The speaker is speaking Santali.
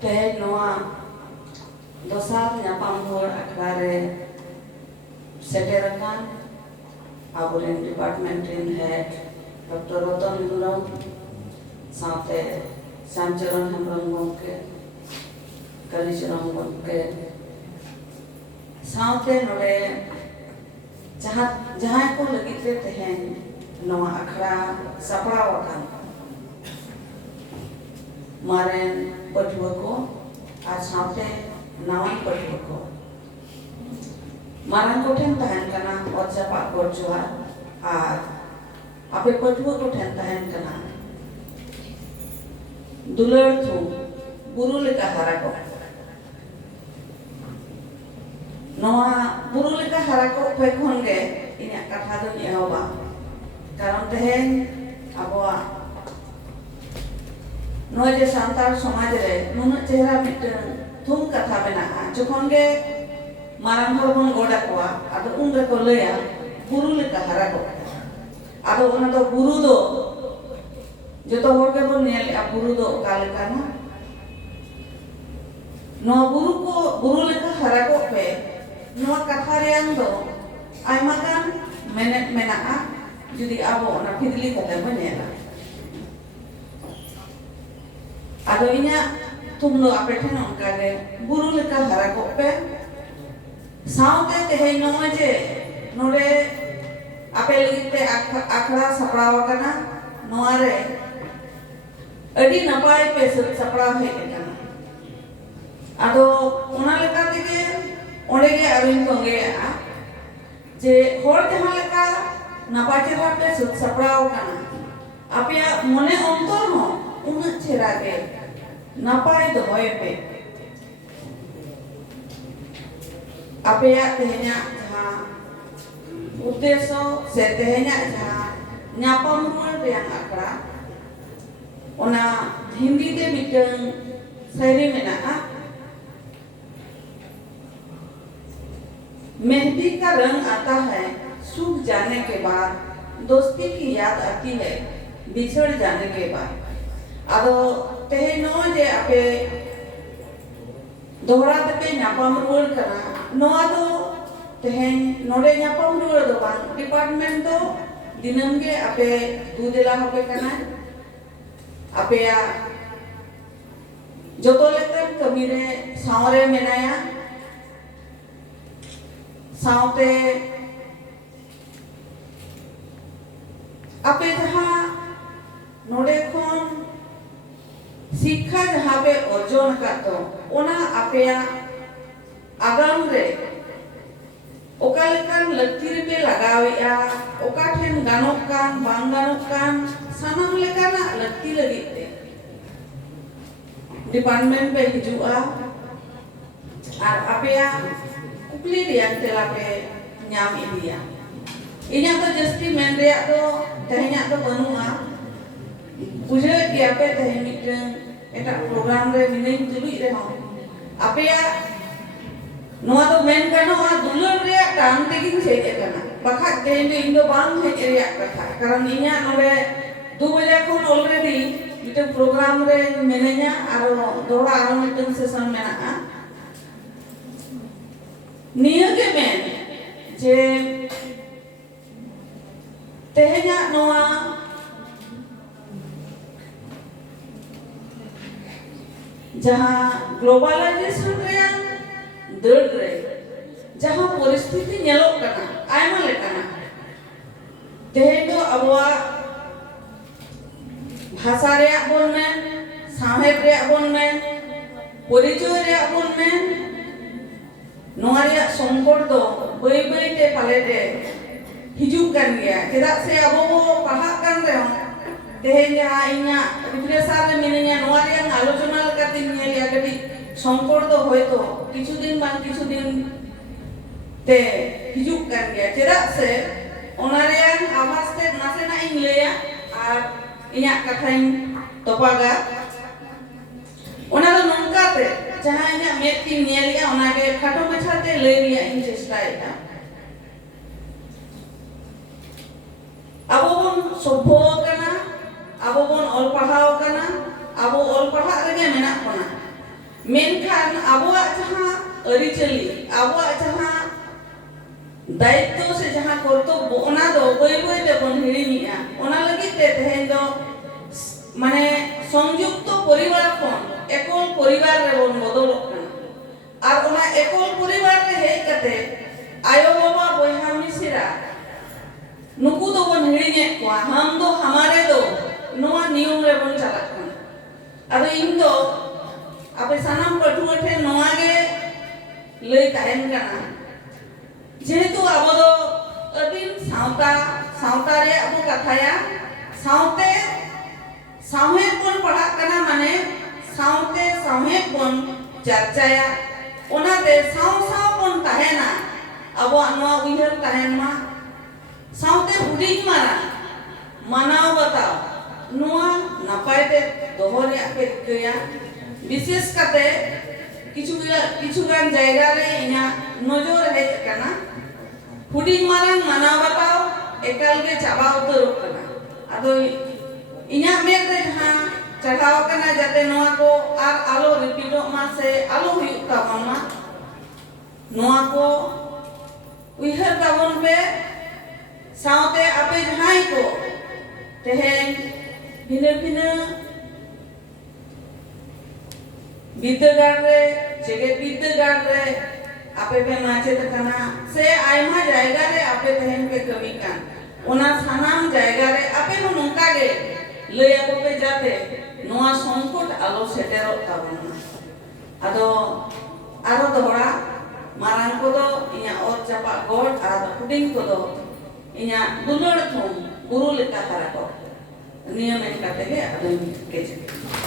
Tehel noa dosar nyapam hor akhड़ा re seterakan aburen department rin head Dr. Rotan Muram साथे श्यामचरण हेम्ब्रम गमके कालीचरण गमके साथे नोडे जहाँ को लगित रे तेहेन नवा अखड़ा सपड़ाव अकान मारेन पठुआ को आज साथे नावन पठुआ को मारन को ठेन तहन कना और जपा कोरचुआ आज आपे पठुआ को ठेन तहन कना दुलर थू बुरु लेका हरा को नवा बुरु लेका हरा को पे खन गे इना कथा दो एहोबा कारण तेहेन अबवा नोय जे सांतार समाज रे नुना चेहरा मिटन थुम कथा बेना जखन गे मारान हर बन गोडा कोआ आदो उन रे को लया बुरु लेका हरा को आदो ओना तो बुरु दो जोतो हर के बन नेल आ बुरु दो काले काना नो बुरु लेका हरा को पे नो कथा रेयां दो आयमा गान मेनेट मेना जुदी आबो ओना फिदली कते बनेला आदो इना तुम लो आपे ठेन ओनका गे बुरु लेका हरा को पे साउते तेहे नो जे नोडे आपे लिते आखड़ा सपड़ाव कना नोआ रे अड़ी नपाय पे सपड़ाव हे कना आदो ओना लेका तेगे ओंडे गे अरुण तोंगे जे होर जहां लेका नपाय चेहरा पे सपड़ाव कना आपया मने अंतर हो उना चेहरा गे नपाय दोय पे आपया तेहnya जहां उद्देश्य से तेहnya जहां nyapam ruar yang akra ona Hindi ते मिटन शायरी मेना मेहंदी का रंग आता है सूख जाने के बाद दोस्ती की याद आती है बिछड़ जाने के बाद आदो तेहे नो जे आपे दोहरा ते nyapam ruar kana नोआ दो तेहेन नोडे nyapam ruar दो बान डिपार्टमेंट दो दिनम गे आपे दूदेला होके कना आपे या जोतो लेकर कमीरे सावरे मेनाया सावते आपे जहां नोडे खोन शिक्षा जहां पे अर्जन कातो ओना आपे या आगाम रे ओका लेकान लक्ति रे पे लगावेया ओका ठेन गानोक कान बांग गानोक कान सानाम लेकाना लक्ति लगिते डिपार्टमेंट पे हिजुआ आर आपेया कुकली रियान तेला पे ᱧᱟᱢ इदिया इन्या तो जस्ती मेन रेया तो तेहेnya तो बनुआ बुझे कि आपे तेहे मिटन एटा प्रोग्राम रे मिनिन तुलुई रे हो आपेया नोआ तो मेन गानोआ दुलर रे टांग तेगिन सेजे कना बखा तेहेन इन दो बांग हेज रेया कथा कारण इन्या नोबे 2 बजे खन ऑलरेडी मिटे प्रोग्राम रे मेनेnya आरो दोड़ा आरो मिटन सेशन मेना निया के मेन जे तेहेnya नोआ जहां ग्लोबलाइजेशन रे दड़ रे जहां परिस्थिति नेलो कना आयमा लेकना तेहेन दो अबवा भाषा रे बोन में साहेब रे बोन में परिचय रे बोन में नोआ रे संकट दो बई बई ते पाले दे हिजुक कान गया चेदा से अबो पढ़ा कान रे तेहेन जहां इन्या रिफ्रेशर रे मिनिया नोआ रे आलोचना लकाते नेलिया कटी संकट दो होयतो किछु दिन ते हिजुक कान गया चेदा से ओना रे आवाज ते नासेना इन लेया आर इन्या कथाइन तोपागा ओना दो नंका ते जहां इन्या मेति नेलिया ओना के खाटो मछाते ले लिया इन चेष्टाएगा अबो बन सभ्य कना अबो बन aritali abuak jahan दायित्व से जहाँ कर्तव्य ओना दो बई बई ते बन हिड़िनिया ओना लगी ते तेहेन दो माने संयुक्त परिवार खन एकल परिवार रे बन बदलक कना आर ओना एकल परिवार रे हेज कते आयो बाबा बयहा मिसिरा नुकु दो बन हिड़िने कोआ हम दो हमारे दो नोआ नियम रे बन चालक कना अबे इन दो आपे सानाम पठुआ ठे नोआ गे लई ताहेन कना जेहेतु अब दो अदीन सावता रे अबो कथाया सावते सावहेद बन पढ़ा कना माने सावते सावहेद बन चर्चाया ओनाते साव साव बन ताहेना अबो नोआ उइहर ताहेन मा सावते हुडिंग मारा मानाव बताओ नोआ नापायते दोहो रे आपे रिकया विशेष कते किछु गान जायगा रे इना नजर हेज कना हुडिंग मारन मानाव बताओ एकाल के चाबा उतर कना अदो इना मेद रे जहां चढ़ाव कना जाते नोआ को आर आलो रिपीटो मा से आलो हुयु ताबन मा नोआ को उइहर ताबन पे सावते आपे जहां को तेहेन भिने भिने विद्यागार रे जेगे विद्यागार रे आपे पे माचेत कना से आयमा जायगा रे आपे तेहेन पे कमी कान ओना सानाम जायगा रे आपे हो नोंका गे लया को पे जाते नोआ संकट आलो सेटेरो ताबन आदो आरो दोहरा मारान को दो इया और चापा गोड आर हुडिंग को दो इया दुलड़ थुम गुरु लेका तारा को नियम एन काते गे आदो केचे